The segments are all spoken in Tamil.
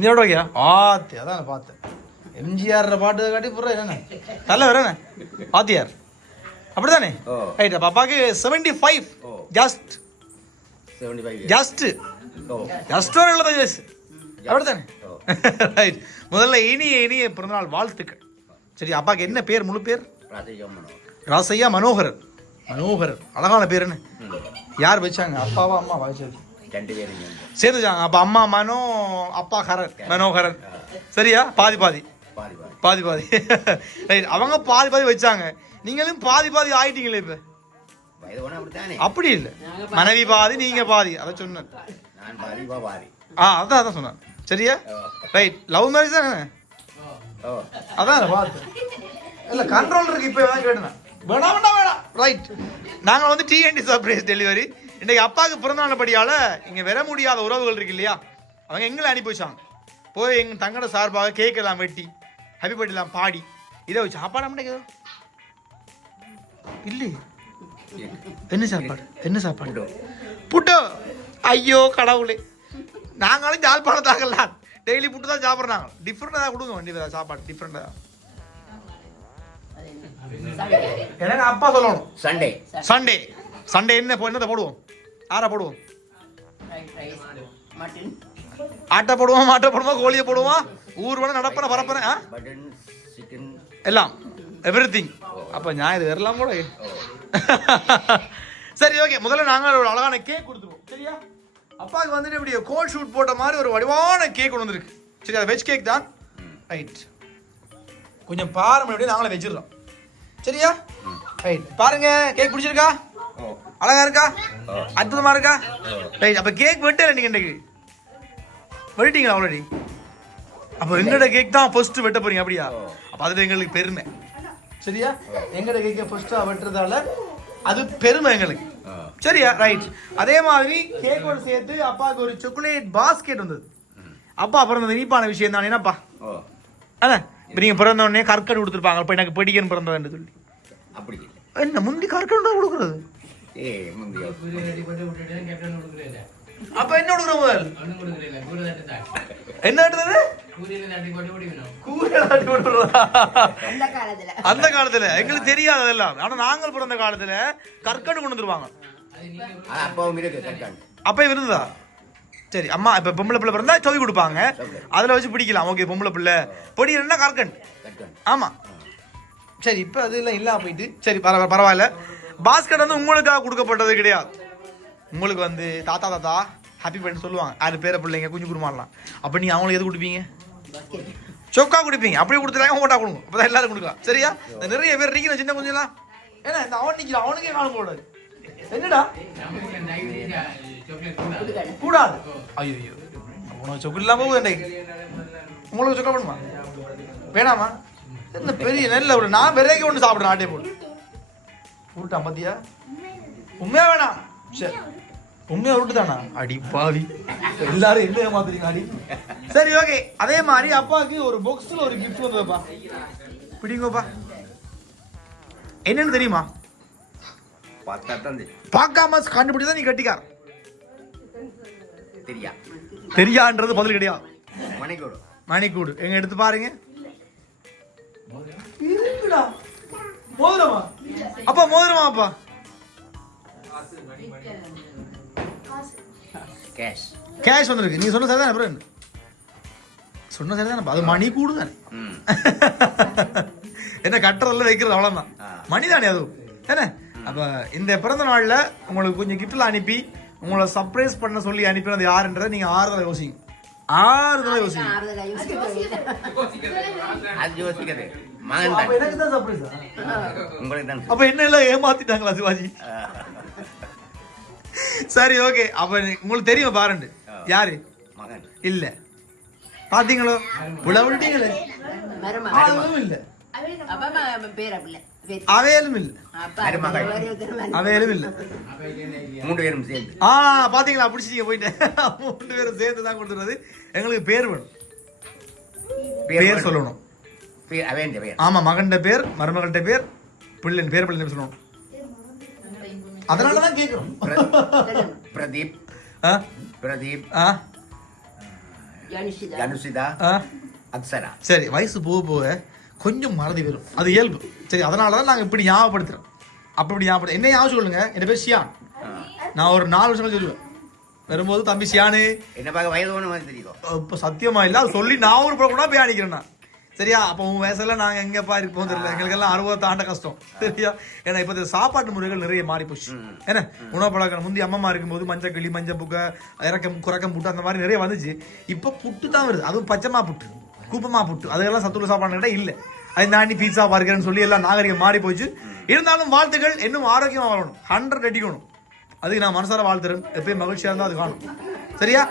எந்த வைக்கியா ஆத்தி அதான் பார்த்தேன். எம்ஜிஆர் பாட்டு காட்டி புற என்ன தலைவர் என்ன? பாத்தியார் அப்படிதானே ஓ. ரைட் அப்போ அப்பாவுக்கு seventy five. Just seventy five just ஓ. ஜஸ்ட் ஒரு எழுபத்தஞ்சு வயசு. அப்படித்தானே? ஓ. ரைட் முதல்ல இனிய இனிய பிறந்தநாள் வாழ்த்துக்கள். சரி அப்பாவுக்கு என்ன பேர் முழு பேர்? ராசையா மனோகரன். மனோகரன். அழகான பேர் என்ன? ம். யார் வச்சாங்க? அப்பாவா அம்மா வச்சாச்சு? ரெண்டு சேர்ந்து. அப்போ அம்மா மனோ அப்பா ஹரன் மனோகரன். சரியா? பாதி பாதி. பாதி பாதி. ரைட் அவங்க பாதி பாதி வச்சாங்க. நீங்களும் பாதி பாதி ஆயிட்டீங்களே இப்போ. அப்படி இல்லை. மனைவி பாதி நீங்க பாதி. அதை சொன்னேன். ஆ அதான் அதான் சொன்னேன். சரியா? ரைட் லவ் மேரேஜ் தானே? அதான் பார்த்து இல்ல கண்ட்ரோல் இருக்கு இப்போ தான் கேட்டேன். வேணாம் வேணாம் வேணாம் ரைட் நாங்கள் வந்து டிஎன்டி சர்ப்ரைஸ் டெலிவரி இன்னைக்கு அப்பாவுக்கு பிறந்தநாள் படியால இங்கே வர முடியாத உறவுகள் இருக்கு இல்லையா? அவங்க எங்களை அனுப்பி வச்சாங்க. போய் எங்கள் தங்கட சார்பாக கேக் எல்லாம் வெட்டி ஹாப்பி பர்த்டே எல்லாம் பாடி இதை வச்சு சாப்பாடு மாட்டேங்குதோ இல்லையே. என்ன சாப்பாடு? என்ன சாப்பாடு? புட்டு. ஐயோ கடவுளே. நாங்களும் ஜாழ்ப்பாணத்தாகலாம் டெய்லி புட்டு தான் சாப்பிட்றாங்க டிஃப்ரெண்டாக கொடுங்க வண்டி சாப்பாடு டிஃப்ரெண்டாக எனக்கு அப்பா சொல்லணும். சண்டே சண்டே சண்டே என்ன என்னத்தை போடுவோம்? ஆறா போடுவோம். ஆட்டை போடுவோம் மாட்டை போடுவோம் கோழியை போடுவோம்? ஊர் வேணா நடப்பன பரப்பன எல்லாம். எவ்ரி திங் அப்போ நான் இது வரலாம் கூட சரி ஓகே முதல்ல நாங்கள் ஒரு அழகான கேக் கொடுத்துருவோம். சரியா? அப்பாவுக்கு வந்துட்டு இப்படி கோல் ஷூட் போட்ட மாதிரி ஒரு வடிவான கேக் கொண்டு வந்திருக்கு. சரி அது வெஜ் கேக் தான். ரைட் கொஞ்சம் பாருங்க அப்படியே நாங்களே வச்சிடுறோம். சரியா? ரைட் பாருங்க கேக் பிடிச்சிருக்கா? அழகா இருக்கா. அற்புதமா இருக்கா. ரைட் அப்ப கேக் வெட்டல நீங்க இன்னைக்கு? வெட்டிட்டீங்களா ஆல்ரெடி அப்போ எங்களோட கேக் தான் ஃபர்ஸ்ட் வெட்ட போறீங்க அப்படியா. அப்ப அதுல எங்களுக்கு பெருமை. சரியா? எங்களோட கேக்கை ஃபர்ஸ்டா வெட்டுறதால அது பெருமை எங்களுக்கு. சரியா? ரைட் அதே மாதிரி கேக்கோட சேர்த்து அப்பாவுக்கு ஒரு சாக்லேட் பாஸ்கெட் வந்தது. அப்பா பிறந்தது இனிப்பான விஷயம் தான். என்னப்பா? அதான் இப்போ நீங்கள் பிறந்த உடனே கற்கண்டு கொடுத்துருப்பாங்க. இப்போ எனக்கு பிடிக்கன்னு பிறந்ததுன்னு சொல்லி. அப்படி என்ன முந்தி கற்கண்டு கொடுக்குறது? அப்ப என்ன கொடுக்குற முதல் என்ன எடுத்தது கூரை ஆட்டி விடுறதா? அந்த காலத்துல. அந்த காலத்துல. எங்களுக்கு தெரியாது அதெல்லாம். ஆனா நாங்கள் பிறந்த காலத்துல கற்கண்டு கொண்டு வந்துருவாங்க. அப்ப இருந்ததா சரி அம்மா இப்ப பொம்பளை பிள்ளை பிறந்தா சொல்லி கொடுப்பாங்க. அதுல வச்சு பிடிக்கலாம். ஓகே பொம்பளை பிள்ளை. பொடிக்கிறா கற்கண்டு. கட்டாண்டு ஆமா. சரி இப்ப அது எல்லாம் இல்லாம போயிட்டு. சரி பரவ பரவாயில்ல. பாஸ்கெட் வந்து உங்களுக்காக கொடுக்கப்பட்டது கிடையாது. உங்களுக்கு வந்து தாத்தா தாத்தா ஹாப்பி பண்ணி சொல்லுவாங்க. ஆறு பேர பிள்ளைங்க குஞ்சு குருமாலாம் அப்போ நீங்கள் அவங்களுக்கு எது கொடுப்பீங்க? சொக்கா குடிப்பீங்க. அப்படியே கொடுத்துறாங்க ஓட்டா கொடுங்க. அப்பதான் எல்லாரும் கொடுக்கலாம். சரியா? இந்த நிறைய பேர் நிற்கிற சின்ன குஞ்சுலாம். ஏன்னா இந்த அவன் நிற்கிற அவனுக்கே காணும் போடாது. என்னடா? கூடாது. ஐயோ ஐயோ உனக்கு சொக்கு இல்லாமல் போகுது உங்களுக்கு சொக்கா பண்ணுமா வேணாமா? என்ன பெரிய நெல்ல ஒரு நான் விரைக்கு ஒன்று சாப்பிடுறேன் ஆட்டே போட்டு. உருட்டான் பாத்தியா? உண்மையா வேணாம் சரி உண்மையா உருட்டுதானா? அடி பாவி. எல்லாரும் என்ன ஏமாத்துறீங்க அடி? சரி ஓகே. அதே மாதிரி அப்பாவுக்கு ஒரு பாக்ஸ்ல ஒரு gift வந்ததுப்பா. பிடிங்கப்பா. என்னன்னு தெரியுமா? பார்க்காம கண்டுபிடிச்சா நீ கட்டிக்கார. தெரியா? தெரியான்றது பதில் கிடையாது மணிக்கூடு. மணிக்கூடு. எங்க எடுத்து பாருங்க. இருக்குடா. மோதிரமா? அப்பா மோதிரமா அப்பா. கேஷ் கேஷ் வந்திருக்கு. நீ சொன்ன சரிதானே அப்புறம்? சொன்ன சரிதானே அது மணி கூடு தானே. என்ன கட்டுறதுல வைக்கிறது அவ்வளவுதான். ஆ. மணி தானே அதுவும் என்ன அப்ப இந்த பிறந்த நாள்ல உங்களுக்கு கொஞ்சம் கிஃப்ட்ல அனுப்பி உங்களை சர்ப்ரைஸ் பண்ண சொல்லி அனுப்பினது யாருன்றதை நீங்க ஆறுதலை யோசிங்க. ஆறுதலா யோசிங்க. அது யோசிக்கிறது மகன் அப்ப தான் எனக்கு தான் சர்ப்ரைஸ் உங்களுக்கு தான் அப்ப என்ன எல்லாம் ஏமாத்திட்டாங்களா சிவாஜி? சரி ஓகே அப்ப உங்களுக்கு தெரியும் பாருண்டு. யாரு? மகன். இல்ல. பாத்தீங்களோ? விடவிட்டீங்களே மருமக. அதுவும் இல்ல. அவையலும் இல்ல. அவையலும் இல்ல. மூன்று பேரும் சேர்ந்து. ஆ பாத்தீங்களா? பிடிச்சிட்டீங்க போயிட்டேன். மூணு பேரும் சேர்த்து தான் எங்களுக்கு பேர் வேணும். பேர் சொல்லணும். அவன் பேர். ஆமா மகன்ட பேர் மருமகள்கிட்ட பேர் பிள்ளைன் பேர் பிள்ளை சொல்லணும் அதனால தான் கேட்குறோம். பிரதீப். ஆ? பிரதீப். ஆ? அக்ஸரா சரி வயசு போக போக கொஞ்சம் மறதி வரும் அது இயல்பு. சரி அதனால தான் நாங்கள் இப்படி ஞாபகப்படுத்துறோம். அப்படி இப்படி ஞாபகப்படுத்த என்ன ஞாபகம் சொல்லுங்க. என் பேர் ஷியான். நான் ஒரு நாலு வருஷம் கழிச்சு சொல்லுவேன். வரும்போது தம்பி ஷியானு. என்ன பார்க்க வயது ஒன்று மாதிரி தெரியும் இப்போ சத்தியமா இல்லை அது சொல்லி நான் ஒரு கூட போய் அடிக்கிறேன் நான். சரியா? அப்போ உன் வயசுல நாங்கள் எங்கப்பா இருப்போம் தெரியல. எங்களுக்கெல்லாம் அறுபது தாண்ட கஷ்டம். சரியா? ஏன்னா இப்போ இந்த சாப்பாட்டு முறைகள் நிறைய மாறி போச்சு. ஏன்னா உணவு பழக்கம் முந்தி அம்மம்மா இருக்கும்போது மஞ்சள் கிளி மஞ்சள் புக்க இறக்கம் குறக்கம் புட்டு அந்த மாதிரி நிறைய வந்துச்சு. இப்போ புட்டு தான் வருது. அதுவும் பச்சைமா புட்டு கூப்பமா புட்டு. அதெல்லாம் சத்துள்ள சாப்பாடு கிட்ட இல்லை. அதை தாண்டி பீட்சா பார்க்கிறேன்னு சொல்லி எல்லாம் நாகரிகம் மாறி போச்சு. இருந்தாலும் வாழ்த்துக்கள். இன்னும் ஆரோக்கியமா வரணும் ஹண்ட்ரட் அடிக்கணும் அதுக்கு நான் மனசார வாழ்த்துறேன். எப்பயும் மகிழ்ச்சியா இருந்தா அது காணும். சரியா?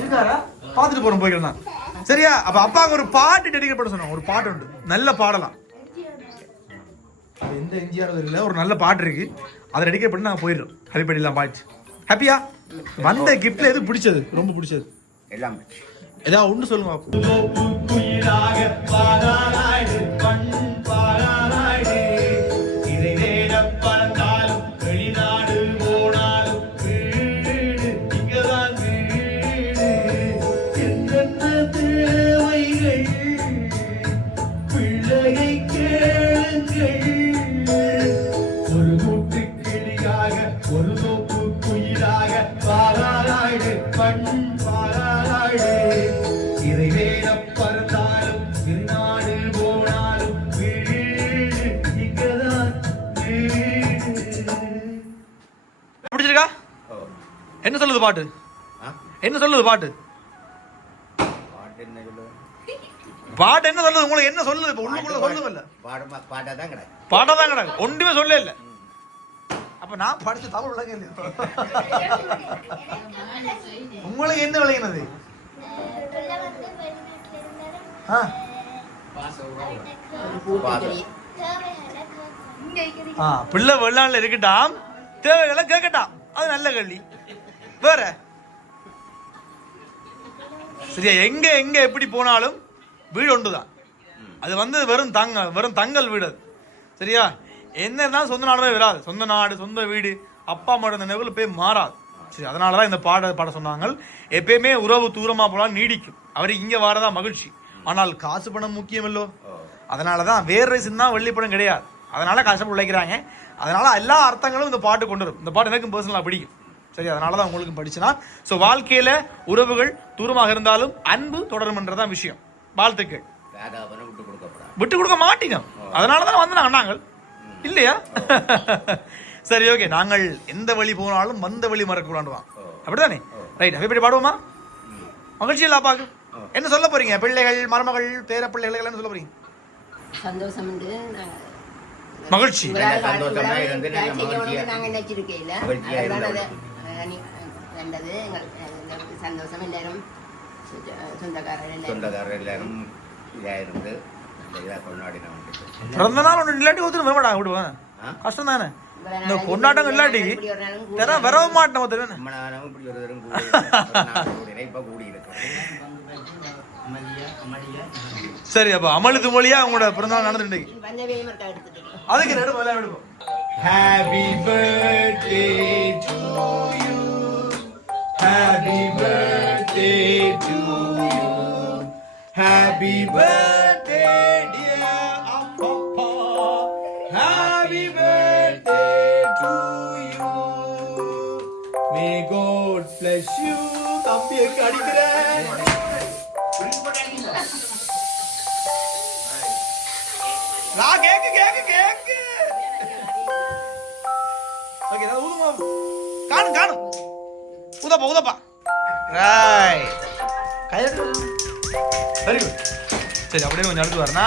இருக்காரா? பார்த்துட்டு போறோம் போய்க்கலாம். சரியா? அப்ப அப்பாவுக்கு ஒரு பாட்டு டெடிகேட் பண்ண சொன்னோம். ஒரு பாட்டு உண்டு. நல்ல பாடலாம். அது எந்த எம்ஜிஆர் இல்ல ஒரு நல்ல பாட்டு இருக்கு. அதை டெடிகேட் பண்ணி நாங்க போயிடுறோம். ஹரிப்படிலாம் பாட்டு ஹாப்பியா வந்த கிஃப்ட்ல எது பிடிச்சது? ரொம்ப பிடிச்சது. எல்லாம் ஏதாவது ஒன்று சொல்லுங்க ஒரு தோப்பு குயிலாக பாராளாடு பண் பாராளாடு இதை வேற பறந்தாலும் திருநாடு போனாலும் வீடு வீடு. பிடிச்சிருக்கா? என்ன சொல்லுது பாட்டு? என்ன சொல்லுது பாட்டு? பாட்டு என்ன பாட்டு சொல்லுது? உங்களுக்கு என்ன சொல்லுது? இப்ப உள்ளுக்குள்ள சொல்லுங்க இல்ல பாடமா பாட்டாக தான் கிடக்கு. பாட்டா தான் கிடக்கு. ஒன்றுமே சொல்ல இல்ல. அப்ப நான் படிச்ச தமிழ் விளங்க இல்லையா? உங்களுக்கு என்ன விளங்கினது ஆ. பூட்டி ஆ பிள்ளை வெள்ளாண்ல இருக்கட்டாம் தேவைகளை கேட்கட்டாம். அது நல்ல கல்வி வேற? சரியா எங்க எங்க எப்படி போனாலும் வீடு ஒன்றுதான். அது வந்து வெறும் தங்க வெறும் தங்கல் வீடு அது. சரியா? என்ன இருந்தாலும் சொந்த நாடவே வராது. சொந்த நாடு சொந்த வீடு அப்பா அம்மாவோட நினைவுகள் போய் மாறாது. சரி அதனால தான் இந்த பாட பாட சொன்னாங்க. எப்பயுமே உறவு தூரமா போலாம் நீடிக்கும். அவருக்கு இங்க வரதா மகிழ்ச்சி. ஆனால் காசு பணம் முக்கியம் இல்லோ அதனால தான் வேர் ரைஸ் தான் வெள்ளிப்படம் கிடையாது. அதனால கஷ்டப்பட்டு உழைக்கிறாங்க. அதனால எல்லா அர்த்தங்களும் இந்த பாட்டு கொண்டு வரும். இந்த பாட்டு எனக்கும் பர்சனலாக பிடிக்கும். சரி அதனால தான் உங்களுக்கு படிச்சுனா ஸோ வாழ்க்கையில உறவுகள் தூரமாக இருந்தாலும் அன்பு தொடரும்ன்றதான் விஷயம். வாழ்த்துக்கள். விட்டு கொடுக்க மாட்டீங்க. அதனால தான் வந்து நாங்கள். இல்லையா? சரி ஓகே நாங்கள் எந்த வழி போனாலும் வந்த வழி மறக்கூடாண்டுவான் அப்படிதானே? ரைட் எப்படி பாடுவோமா? மகிழ்ச்சி இல்ல அப்பாக்கு என்ன சொல்ல போறீங்க? பிள்ளைகள் மருமகள் பேர பிள்ளைகள் என்ன சொல்ல போறீங்க? சந்தோஷம் மகிழ்ச்சி. சந்தோஷமா. எல்லாரும் சொந்த- சொந்தக்காரர் எல்லாரும். சொந்தக்காரர் எல்லாரும் இதாக இருந்து பிறந்த நாள் ஒன்று இல்லாட்டி ஒருத்தர் வரமாடா விடுவேன்? கஷ்டம் தானே? இந்த கொண்டாட்டம் இல்லாட்டி தர வரவே மாட்டேன் ஒருத்தர் இப்படி ஒரு தரம் கூடி சரி அப்ப அமளி மொழியா உங்களோட பிறந்தநாள் எடுத்துட்டு அதுக்கு ரெண்டு முதல்ல எடுப்போம். Happy birthday to you. Happy birthday to you. Happy birthday, May God bless you. தம்பியை அடிக்கிறேன் நான் கேக்கு கேக்கு கேக்கு. ஓகே நான் ஊதுமா காணும் காணும். ஊதப்பா ஊதப்பா. ரைட் கையெழுத்து வெரி குட் சரி அப்படியே கொஞ்சம் அடுத்து வரனா.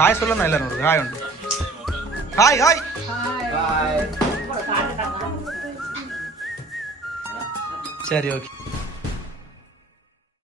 ஹாய் சொல்லணும் எல்லாரும்? ஒரு ஹாய் உண்டு. Hi hi. சரி ஓகே